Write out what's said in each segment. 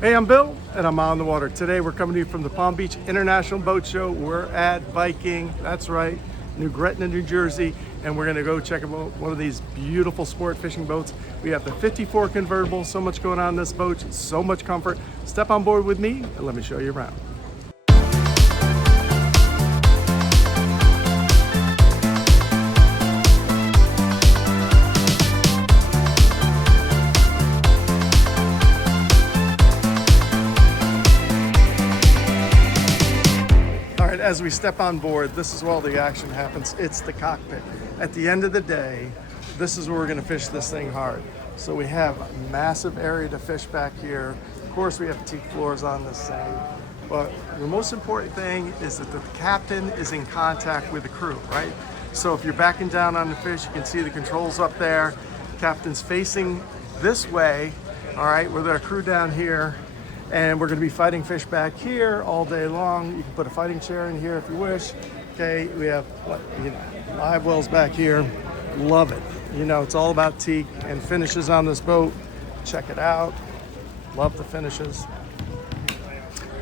Hey, I'm Bill, and I'm on the water. Today we're coming to you from the Palm Beach International Boat Show. We're at Viking, that's right, New Gretna, New Jersey, and we're gonna go check out one of these beautiful sport fishing boats. We have the 54 Convertible, so much going on in this boat, so much comfort. Step on board with me, and let me show you around. As we step on board, this is where all the action happens. It's the cockpit. At the end of the day, this is where we're gonna fish this thing hard. So we have a massive area to fish back here. Of course, we have teak floors on this thing. But the most important thing is that the captain is in contact with the crew, right? So if you're backing down on the fish, you can see the controls up there. Captain's facing this way, all right, with our crew down here. And we're gonna be fighting fish back here all day long. You can put a fighting chair in here if you wish. Okay, we have live wells back here. Love it. You know, it's all about teak and finishes on this boat. Check it out. Love the finishes.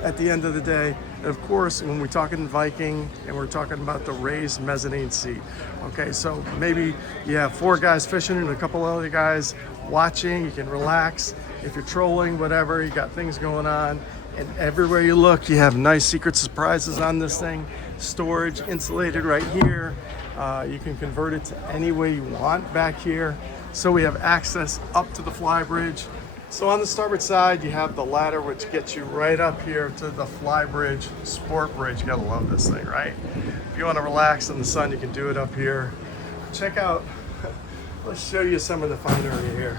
At the end of the day, of course, when we're talking Viking and we're talking about the raised mezzanine seat. Okay, so maybe you have 4 guys fishing and a couple other guys watching. You can relax. If you're trolling, whatever, you got things going on. And everywhere you look, you have nice secret surprises on this thing. Storage, insulated right here. You can convert it to any way you want back here. So we have access up to the Flybridge. So on the starboard side, you have the ladder, which gets you right up here to the Flybridge Sport Bridge. You gotta love this thing, right? If you wanna relax in the sun, you can do it up here. Check out, let's show you some of the fun area here.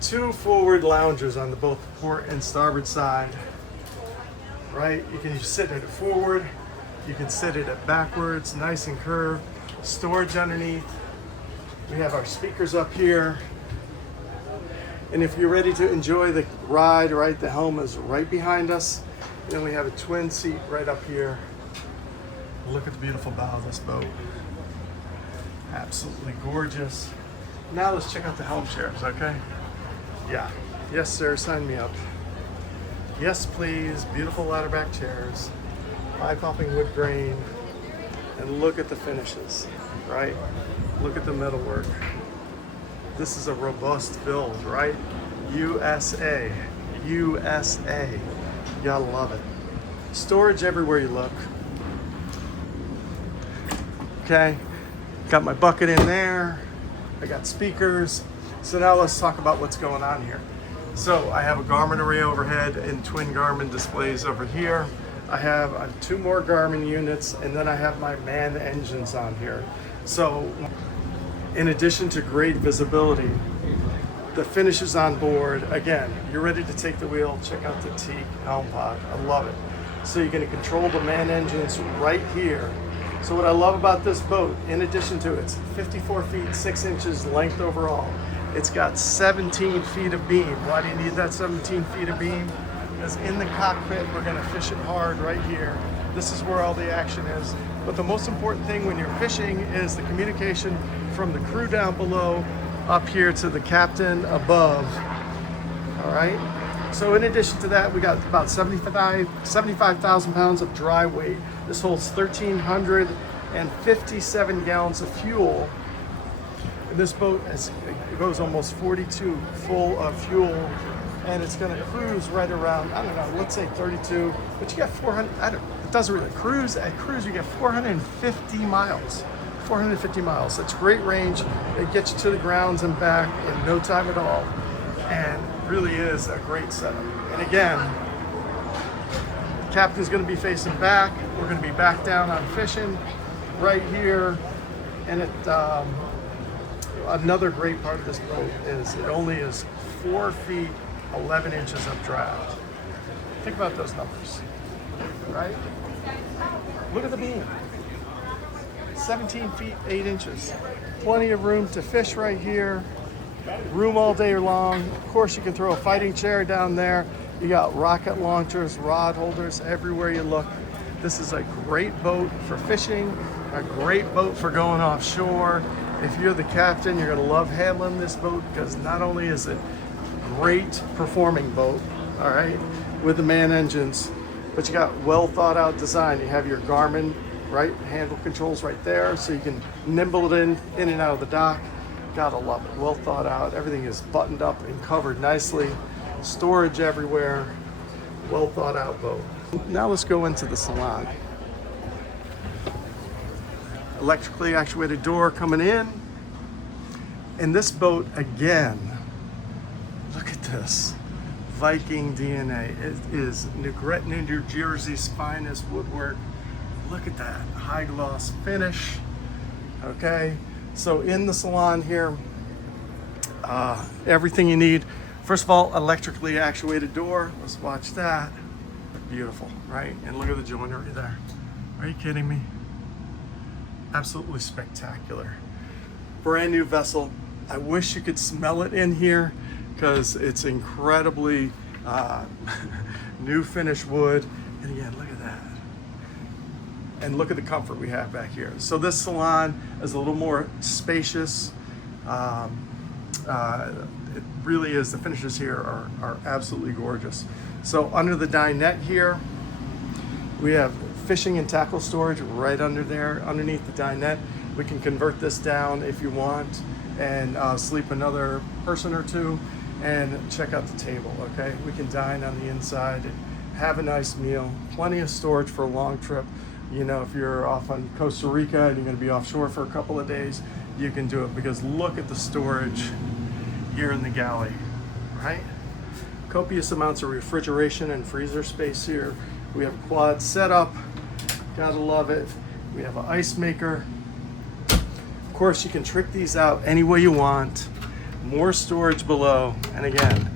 2 forward loungers on the both port and starboard side, right? You can sit it forward, you can sit it at backwards, nice and curved. Storage underneath. We have our speakers up here. And if you're ready to enjoy the ride, right, the helm is right behind us. And then we have a twin seat right up here. Look at the beautiful bow of this boat. Absolutely gorgeous. Now let's check out the helm chairs, okay? Yeah, yes sir, sign me up. Yes please, beautiful ladderback chairs, eye-popping wood grain, and look at the finishes, right? Look at the metalwork. This is a robust build, right? USA, USA, you gotta love it. Storage everywhere you look. Okay, got my bucket in there, I got speakers. So now let's talk about what's going on here. So I have a Garmin array overhead and twin Garmin displays over here. I have 2 more Garmin units, and then I have my manned engines on here. So in addition to great visibility, the finishes on board, again, you're ready to take the wheel, check out the teak helm pod, I love it. So you're gonna control the manned engines right here. So what I love about this boat, in addition to its 54 feet 6 inches length overall, it's got 17 feet of beam. Why do you need that 17 feet of beam? Because in the cockpit, we're gonna fish it hard right here. This is where all the action is. But the most important thing when you're fishing is the communication from the crew down below up here to the captain above, all right? So in addition to that, we got about 75,000 pounds of dry weight. This holds 1,357 gallons of fuel. And this boat it goes almost 42 full of fuel, and it's going to cruise right around, I don't know, let's say 32, but you get 400, it doesn't really cruise. At cruise, you get 450 miles. 450 miles. That's great range. It gets you to the grounds and back in no time at all, and really is a great setup. And again, the captain's going to be facing back. We're going to be back down on fishing right here, and another great part of this boat is it only is 4 feet 11 inches of draft. Think about those numbers, right? Look at the beam. 17 feet 8 inches. Plenty of room to fish right here. Room all day long. Of course, you can throw a fighting chair down there. You got rocket launchers, rod holders everywhere you look. This is a great boat for fishing, a great boat for going offshore. If you're the captain, you're gonna love handling this boat because not only is it a great performing boat, all right, with the man engines. But you got well thought out design. You have your Garmin, right, handle controls right there, so you can nimble it in and out of the dock. Gotta love it, well thought out. Everything is buttoned up and covered nicely. Storage everywhere, well thought out boat. Now let's go into the Salon. Electrically actuated door coming in. And this boat, again, look at this. Viking DNA. It is New Jersey's finest woodwork. Look at that, high gloss finish. Okay, so in the Salon here, everything you need. First of all, electrically actuated door. Let's watch that. Beautiful, right? And look at the joinery there. Are you kidding me? Absolutely spectacular. Brand new vessel. I wish you could smell it in here because it's incredibly new finish wood. And again, look at that. And look at the comfort we have back here. So this Salon is a little more spacious. It really is. The finishes here are absolutely gorgeous. So under the dinette here, we have fishing and tackle storage right under there, underneath the dinette. We can convert this down if you want and sleep another person or two and check out the table, okay? We can dine on the inside and have a nice meal. Plenty of storage for a long trip. You know, if you're off on Costa Rica and you're gonna be offshore for a couple of days, you can do it because look at the storage here in the galley, right? Copious amounts of refrigeration and freezer space here. We have quad setup, gotta love it. We have an ice maker. Of course, you can trick these out any way you want. More storage below, and again,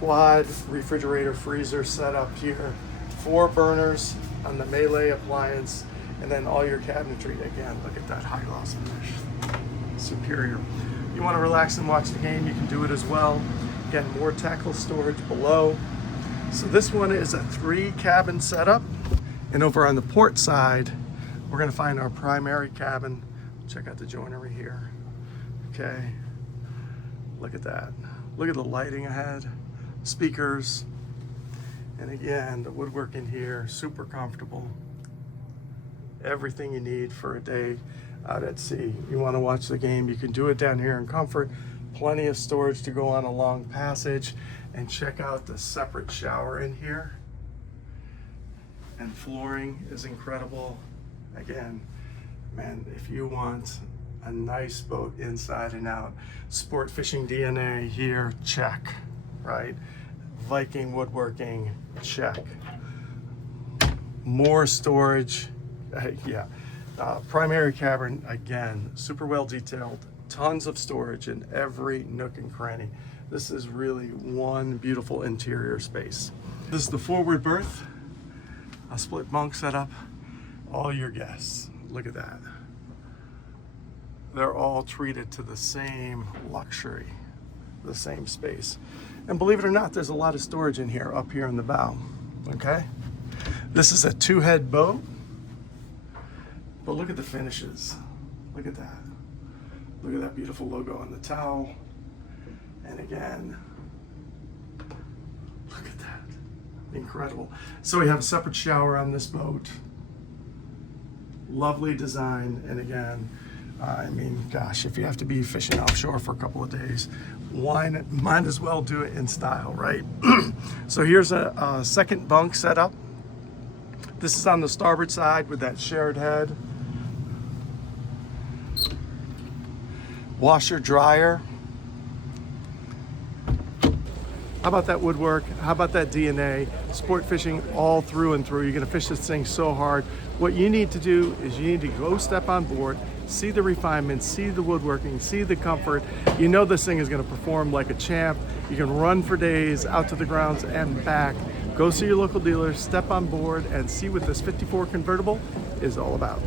quad refrigerator freezer setup here. 4 burners on the Melee appliance, and then all your cabinetry. Again, look at that high gloss finish. Superior. You want to relax and watch the game, you can do it as well. Again, more tackle storage below. So this one is a 3-cabin setup. And over on the port side, we're going to find our primary cabin. Check out the joinery here. Okay. Look at that. Look at the lighting ahead. Speakers. And again, the woodwork in here, super comfortable. Everything you need for a day out at sea. You want to watch the game, you can do it down here in comfort. Plenty of storage to go on a long passage. And check out the separate shower in here. And flooring is incredible. Again, man, if you want a nice boat inside and out, sport fishing DNA here, check, right? Viking woodworking, check. More storage, primary cabin, again, super well detailed, tons of storage in every nook and cranny. This is really one beautiful interior space. This is the forward berth, a split bunk setup, all your guests, look at that. They're all treated to the same luxury, the same space. And believe it or not, there's a lot of storage in here, up here in the bow, okay? This is a 2-head boat, but look at the finishes. Look at that. Look at that beautiful logo on the towel. And again, look at that, incredible. So we have a separate shower on this boat. Lovely design, and again, I mean, gosh, if you have to be fishing offshore for a couple of days, might as well do it in style, right? So here's a second bunk setup. This is on the starboard side with that shared head. Washer, dryer. How about that woodwork? How about that DNA? Sport fishing all through and through. You're gonna fish this thing so hard. What you need to do is you need to go step on board, see the refinements, see the woodworking, see the comfort. You know this thing is gonna perform like a champ. You can run for days out to the grounds and back. Go see your local dealer, step on board, and see what this 54 convertible is all about.